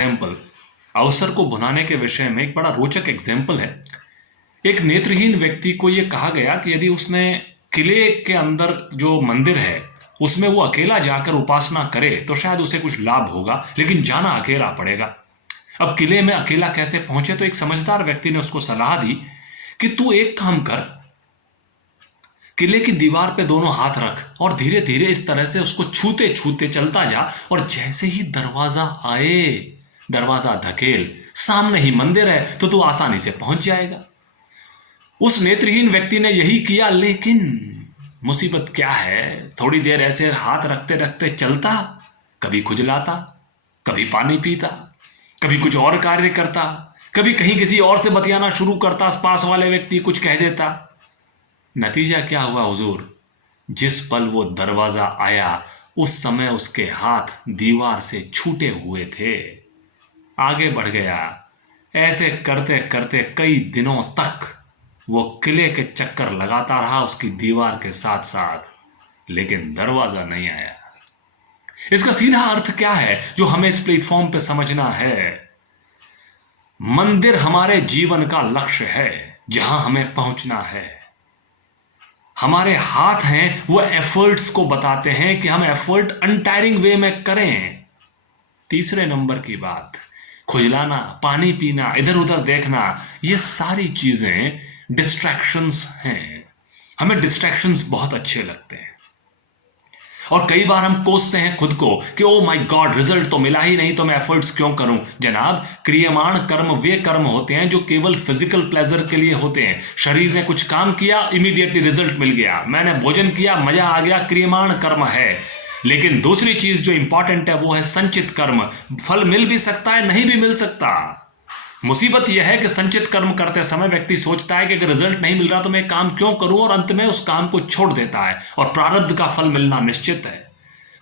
Example अवसर को भुनाने के विषय में एक बड़ा रोचक एग्जाम्पल है। एक नेत्रहीन व्यक्ति को यह कहा गया कि यदि उसने किले के अंदर जो मंदिर है उसमें वो अकेला जाकर उपासना करे तो शायद उसे कुछ लाभ होगा, लेकिन जाना अकेला पड़ेगा। अब किले में अकेला कैसे पहुंचे, तो एक समझदार व्यक्ति ने उसको सलाह दी कि तू एक काम कर, किले की दीवार पे दोनों हाथ रख और धीरे धीरे इस तरह से उसको छूते छूते चलता जा, और जैसे ही दरवाजा आए, दरवाजा धकेल, सामने ही मंदिर है तो तू आसानी से पहुंच जाएगा। उस नेत्रहीन व्यक्ति ने यही किया, लेकिन मुसीबत क्या है, थोड़ी देर ऐसे हाथ रखते रखते चलता, कभी खुजलाता, कभी पानी पीता, कभी कुछ और कार्य करता, कभी कहीं किसी और से बतियाना शुरू करता, पास वाले व्यक्ति कुछ कह देता। नतीजा क्या हुआ हुजूर, जिस पल वो दरवाजा आया उस समय उसके हाथ दीवार से छूटे हुए थे। आगे बढ़ गया, ऐसे करते करते कई दिनों तक वो किले के चक्कर लगाता रहा उसकी दीवार के साथ साथ, लेकिन दरवाजा नहीं आया। इसका सीधा अर्थ क्या है जो हमें इस प्लेटफॉर्म पे समझना है? मंदिर हमारे जीवन का लक्ष्य है, जहां हमें पहुंचना है। हमारे हाथ हैं, वो एफर्ट्स को बताते हैं कि हम एफर्ट अनटायरिंग वे में करें। तीसरे नंबर की बात, खुजलाना, पानी पीना, इधर उधर देखना, ये सारी चीजें डिस्ट्रैक्शंस हैं। हमें डिस्ट्रैक्शंस बहुत अच्छे लगते हैं और कई बार हम कोसते हैं खुद को कि ओ माय गॉड, रिजल्ट तो मिला ही नहीं तो मैं एफर्ट्स क्यों करूं। जनाब, क्रियमाण कर्म वे कर्म होते हैं जो केवल फिजिकल प्लेजर के लिए होते हैं। शरीर ने कुछ काम किया, इमीडिएटली रिजल्ट मिल गया, मैंने भोजन किया, मजा आ गया, क्रियमाण कर्म है। लेकिन दूसरी चीज जो इंपॉर्टेंट है वो है संचित कर्म। फल मिल भी सकता है, नहीं भी मिल सकता। मुसीबत यह है कि संचित कर्म करते समय व्यक्ति सोचता है कि अगर रिजल्ट नहीं मिल रहा तो मैं काम क्यों करूं, और अंत में उस काम को छोड़ देता है। और प्रारब्ध का फल मिलना निश्चित है।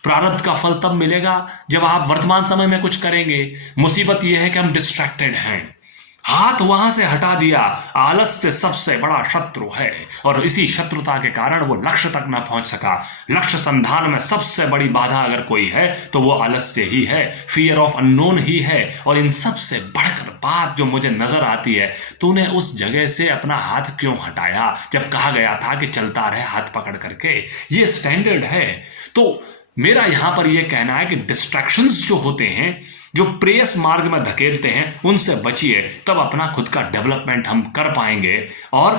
प्रारब्ध का फल तब मिलेगा जब आप वर्तमान समय में कुछ करेंगे। मुसीबत यह है कि हम डिस्ट्रैक्टेड हैं। हाथ वहां से हटा दिया, आलस्य सबसे बड़ा शत्रु है, और इसी शत्रुता के कारण वो लक्ष्य तक ना पहुंच सका। लक्ष्य संधान में सबसे बड़ी बाधा अगर कोई है तो वो आलस्य ही है, फियर ऑफ अननोन ही है। और इन सबसे बढ़कर बात जो मुझे नजर आती है, तूने उस जगह से अपना हाथ क्यों हटाया जब कहा गया था कि चलता रहे हाथ पकड़ करके। ये स्टैंडर्ड है। तो मेरा यहां पर यह कहना है कि डिस्ट्रैक्शंस जो होते हैं, जो प्रेयस मार्ग में धकेलते हैं, उनसे बचिए, तब अपना खुद का डेवलपमेंट हम कर पाएंगे। और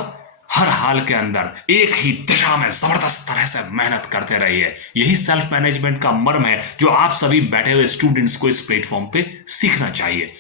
हर हाल के अंदर एक ही दिशा में जबरदस्त तरह से मेहनत करते रहिए। यही सेल्फ मैनेजमेंट का मर्म है जो आप सभी बैठे हुए स्टूडेंट्स को इस प्लेटफॉर्म पे सीखना चाहिए।